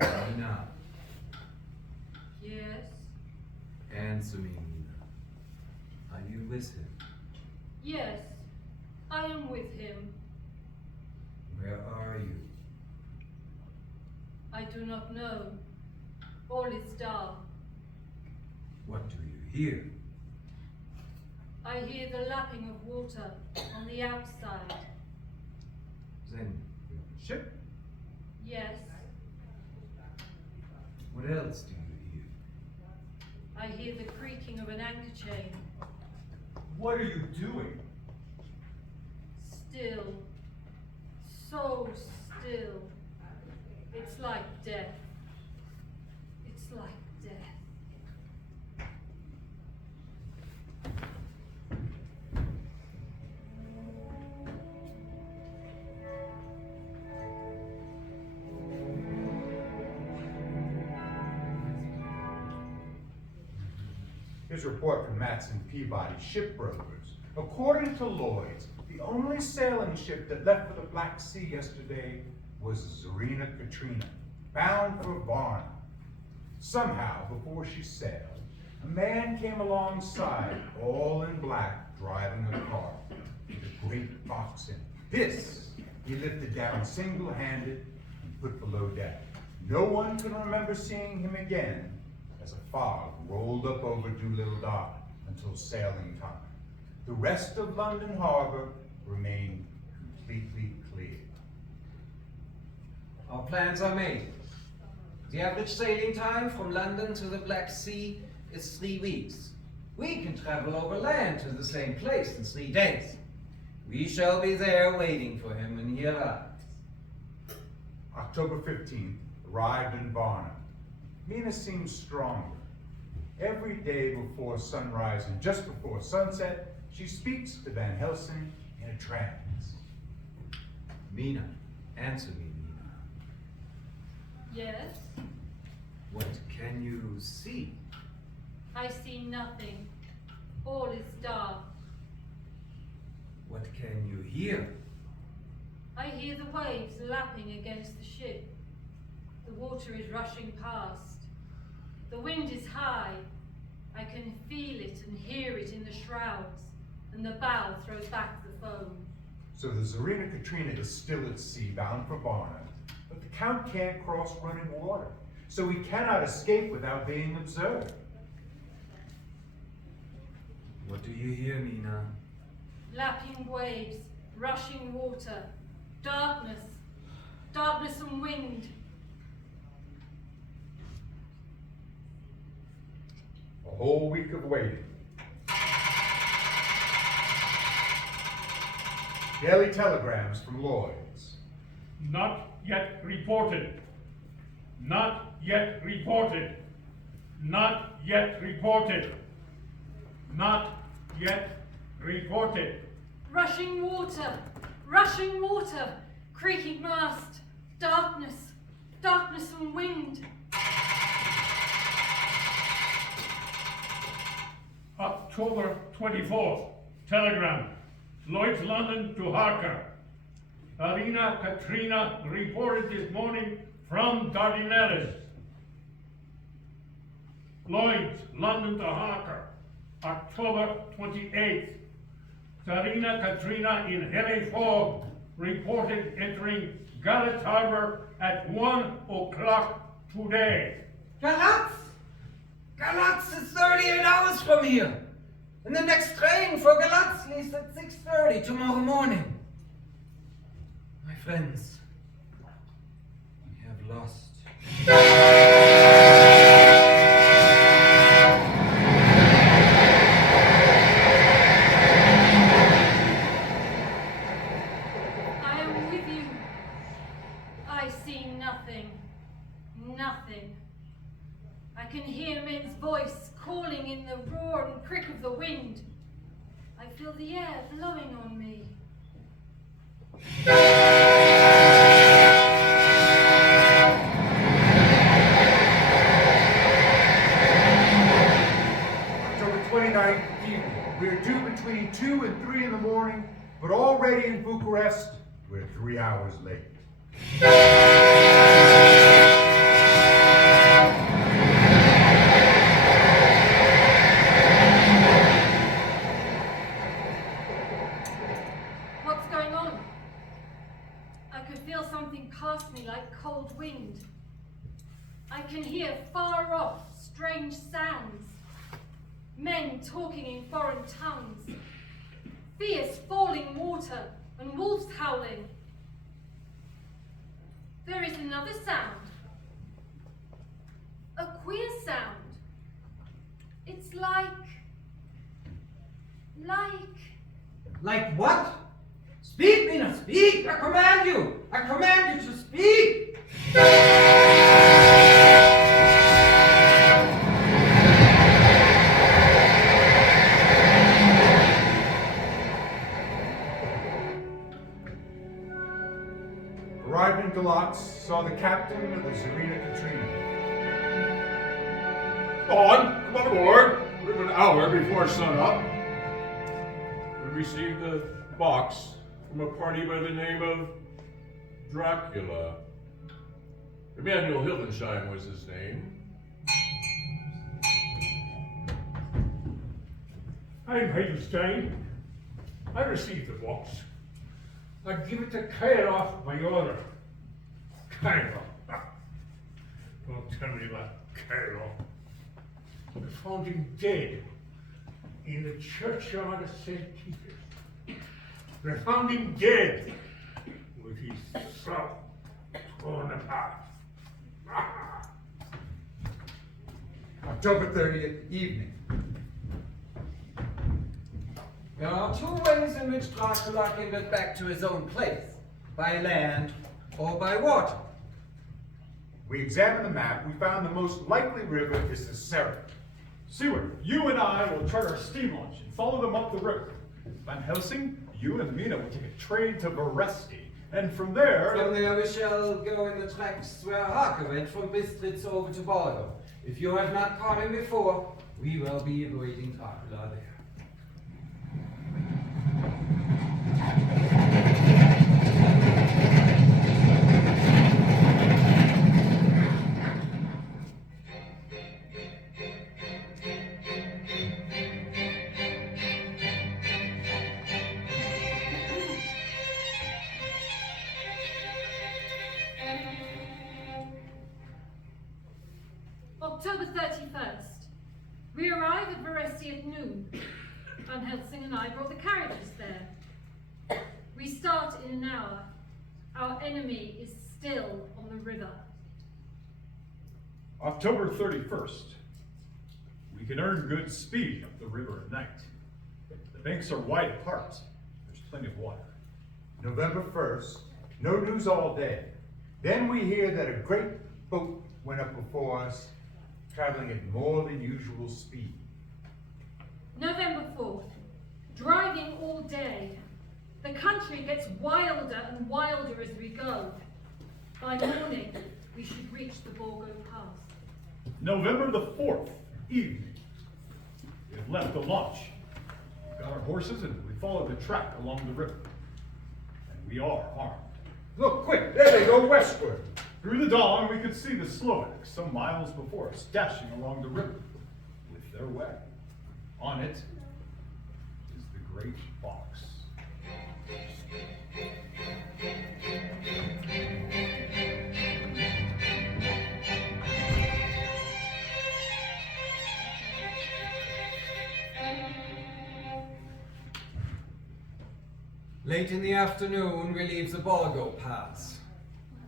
Mina, Yes, answer me, Mina. Are you with him? yes, I am with him. Where are you? I do not know. All is dark. What do you hear? I hear the lapping of water on the outside. Then we have a ship. Yes, What else do you hear? I hear the creaking of an anchor chain. What are you doing? Still. So still. It's like death. It's like death. Here's a report from Matson Peabody Shipbrokers. According to Lloyd's, the only sailing ship that left for the Black Sea yesterday was Zarina Katrina, bound for Varna. Somehow, before she sailed, a man came alongside, all in black, driving a car with a great box in it. This he lifted down single-handed and put below deck. No one can remember seeing him again as a fog rolled up over Doolittle Dock until sailing time. The rest of London Harbor remained completely clear. Our plans are made. The average sailing time from London to the Black Sea is 3 weeks. We can travel over land to the same place in 3 days. We shall be there waiting for him when he arrives. October 15th, arrived in Varna. Mina seems stronger. Every day before sunrise and just before sunset, she speaks to Van Helsing in a trance. Mina, answer me, Mina. Yes, What can you see? I see nothing. All is dark. What can you hear? I hear the waves lapping against the ship. The water is rushing past. The wind is high. I can feel it and hear it in the shrouds, and the bow throws back the foam. So the Tsarina Katrina is still at sea, bound for Varna, but the Count can't cross running water, so he cannot escape without being observed. What do you hear, Mina? Lapping waves, rushing water, darkness, darkness and wind. A whole week of waiting. Daily telegrams from Lloyd's. Not yet reported. Not yet reported. Not yet reported. Not yet reported. Rushing water, creaking mast, darkness, darkness and wind. October 24th, telegram. Lloyd's London to Harker. Tsarina Katrina reported this morning from Dardanelles. Lloyd's London to Harker. October 28th. Tsarina Katrina in heavy fog reported entering Galatz Harbor at 1 o'clock today. Galatz! Galatz is 38 hours from here. And the next train for Galatz leaves at 6:30 tomorrow morning. My friends, we have lost. I am with you. I see nothing, nothing. I can hear men's voice calling in the roar and prick of the wind. I feel the air blowing on me. October 29th evening. We are due between 2 and 3 in the morning, but already in Bucharest, we're 3 hours late. What's going on? I could feel something past me like cold wind. I can hear far off strange sounds. Men talking in foreign tongues. Fierce falling water and wolves howling. There is another sound. A queer sound. It's like... Like what? Speak, Mina, speak! I command you! I command you to speak! Arrived in Galatz, saw the captain of the Tsarina Katrina. Come on aboard. We're an hour before sunup. We received a box from a party by the name of Dracula. Emanuel Hildensheim was his name. I'm Heidelstein. I received the box. I give it to Kairov by order. Kairov. Don't tell me about Kairov. I found him dead in the churchyard of St. Peter's. They found him dead with his throat torn apart. October 30th, evening. There are two ways in which Dracula can get back to his own place. By land or by water. We examined the map. We found the most likely river is the Serra. Seward, you and I will chart our steam launch and follow them up the river. Van Helsing, you and Mina will take a train to Varesti. And from there... From there we shall go in the tracks where Harker went from Bistritz over to Borgo. If you have not caught him before, we will be awaiting Dracula there. October 31st. We arrive at Varese at noon. Van Helsing and I brought the carriages there. We start in an hour. Our enemy is still on the river. October 31st. We can earn good speed up the river at night. The banks are wide apart. There's plenty of water. November 1st, no news all day. Then we hear that a great boat went up before us, traveling at more than usual speed. November 4th. Driving all day. The country gets wilder and wilder as we go. By morning, we should reach the Borgo Pass. November the 4th, evening. We have left the launch. We've got our horses and we follow the track along the river. And we are armed. Look, quick, there they go westward. Through the dawn, we could see the Slovaks some miles before us, dashing along the river with their wagon. On it is the great box. Late in the afternoon, we leave the Borgo Pass.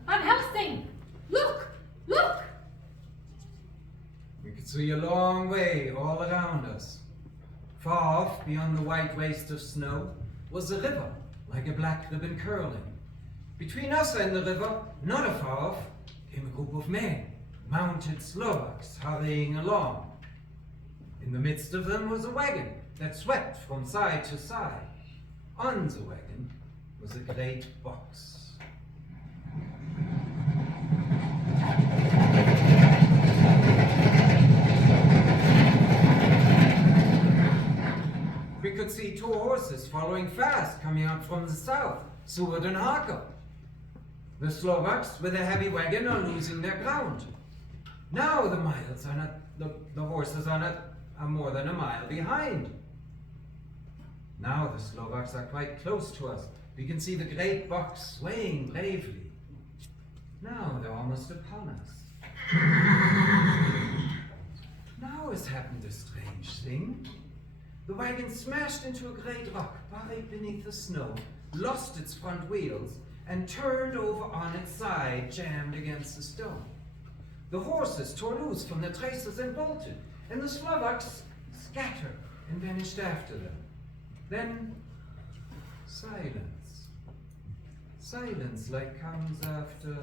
Van Helsing! Look! Look! We could see a long way all around us. Far off, beyond the white waste of snow, was the river, like a black ribbon curling. Between us and the river, not afar off, came a group of men, mounted Slovaks, hurrying along. In the midst of them was a wagon that swept from side to side. On the wagon was a great box. We could see two horses following fast, coming up from the south, Seward and Harker. The Slovaks, with a heavy wagon, are losing their ground. Now the miles are not, the horses are more than a mile behind. Now the Slovaks are quite close to us. We can see the great box swaying bravely. Now they're almost upon us. Now has happened a strange thing. The wagon smashed into a great rock buried beneath the snow, lost its front wheels, and turned over on its side, jammed against the stone. The horses tore loose from their traces and bolted, and the Slovaks scattered and vanished after them. Then, silence. Silence like comes after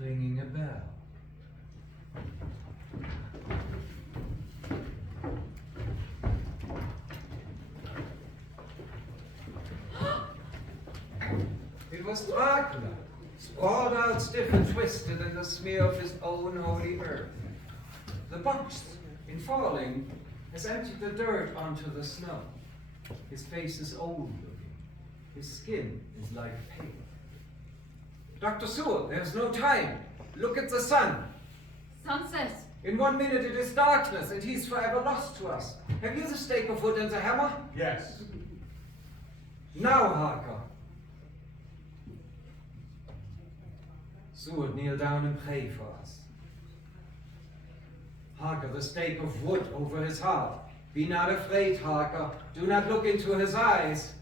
ringing a bell. It was Dracula, sprawled out stiff and twisted in the smear of his own holy earth. The box, in falling, has emptied the dirt onto the snow. His face is old looking. His skin is like paper. Dr. Sewell, there's no time. Look at the sun. Sunset. In 1 minute it is darkness, and he's forever lost to us. Have you the stake of wood and the hammer? Yes. Now, Harker. Seward, kneel down and pray for us. Harker, the stake of wood over his heart. Be not afraid, Harker. Do not look into his eyes.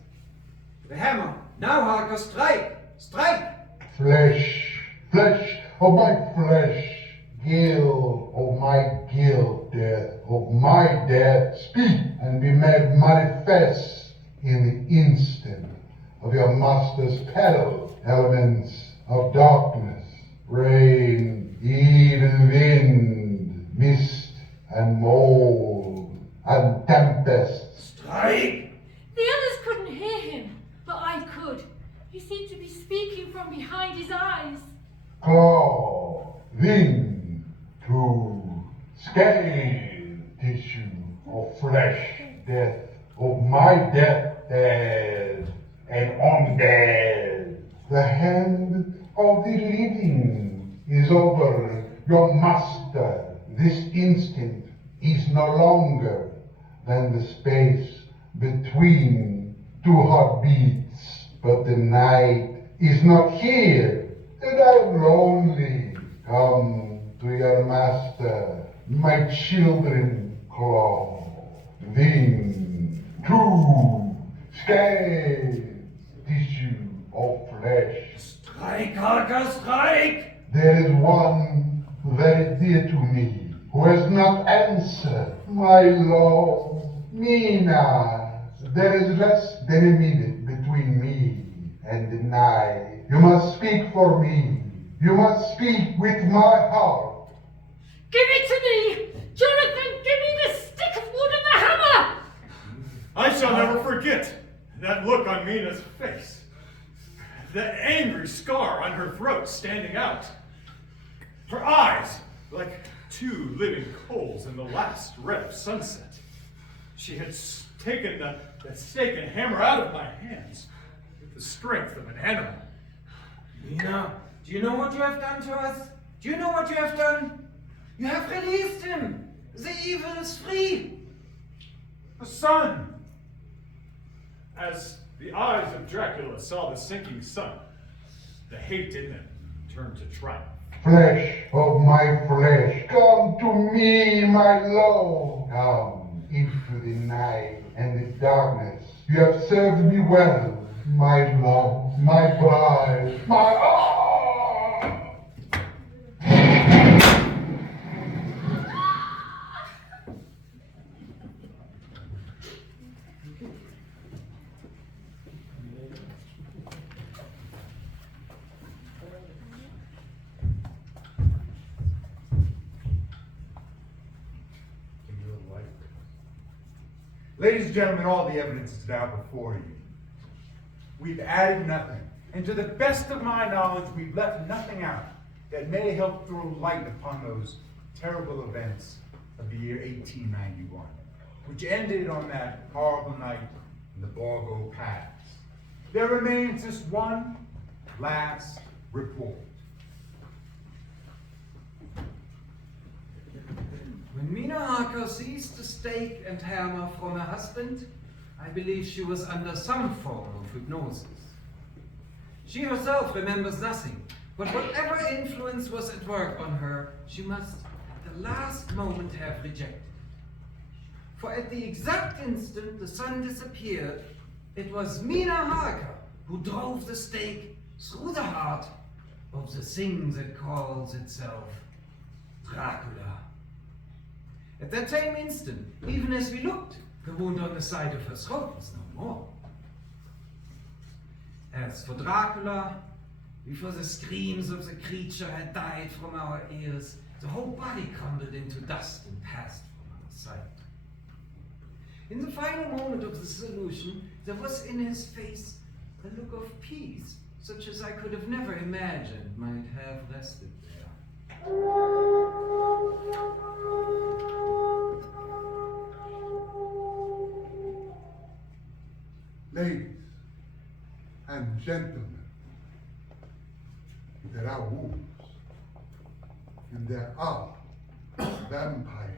The hammer. Now, Harker, strike! Strike! Flesh, flesh of my flesh, guilt of my guilt, death of my death, speak and be made manifest in the instant of your master's pedal, elements of darkness, rain, even wind, mist and mold and tempest. Strike! The others couldn't hear him, but I could. He seemed to be speaking from behind his eyes. Claw, wing, to scale, tissue of flesh, death of my death, dead and undead. The hand of the living is over your master. This instant is no longer than the space between two heartbeats, but the night is not here, and I'm lonely. Come to your master, my children, claw, wing, true, scale, tissue of flesh. Strike, Harker, strike! There is one very dear to me who has not answered my love. Mina, there is less than a minute between me and the night. You must speak for me. You must speak with my heart. Give it to me! Jonathan, give me the stick of wood and the hammer! I shall never forget that look on Mina's face. That angry scar on her throat standing out. Her eyes like two living coals in the last red of sunset. She had taken that stake and hammer out of my hands with the strength of an animal. Mina, do you know what you have done to us? Do you know what you have done? You have released him. The evil is free. The sun! As the eyes of Dracula saw the sinking sun, the hate in them turned to triumph. Flesh of my flesh, come to me, my love. Come into the night and the darkness. You have served me well, my love, my bride, my Ladies and gentlemen, all the evidence is now before you. We've added nothing, and to the best of my knowledge, we've left nothing out that may help throw light upon those terrible events of the year 1891, which ended on that horrible night in the Borgo Pass. There remains just one last report. When Mina Harker seized the stake and hammer from her husband, I believe she was under some form of hypnosis. She herself remembers nothing, but whatever influence was at work on her, she must at the last moment have rejected. For at the exact instant the sun disappeared, it was Mina Harker who drove the stake through the heart of the thing that calls itself Dracula. At that same instant, even as we looked, the wound on the side of her throat was no more. As for Dracula, before the screams of the creature had died from our ears, the whole body crumbled into dust and passed from our sight. In the final moment of the solution, there was in his face a look of peace, such as I could have never imagined might have rested there. Ladies and gentlemen, there are wolves and there are vampires.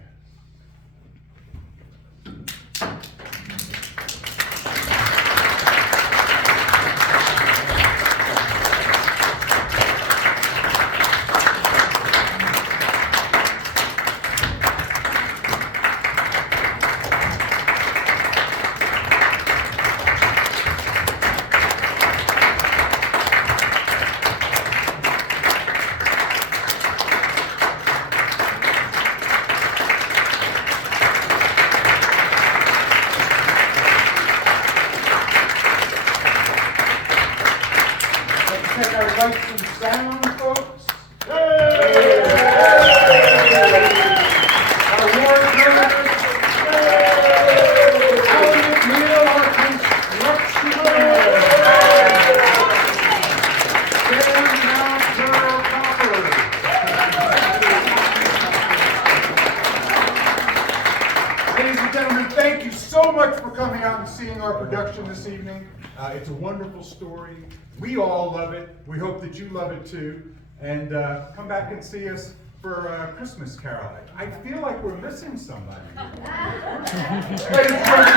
check our lights and sound, folks. Our ward members. Howard McNeil, our construction. Sam Mount Girl Copper. Ladies and gentlemen, thank you so much for coming out and seeing our production this evening. It's a wonderful story. We all love it. We hope that you love it too. And come back and see us for Christmas caroling. I feel like we're missing somebody. Ladies and gentlemen,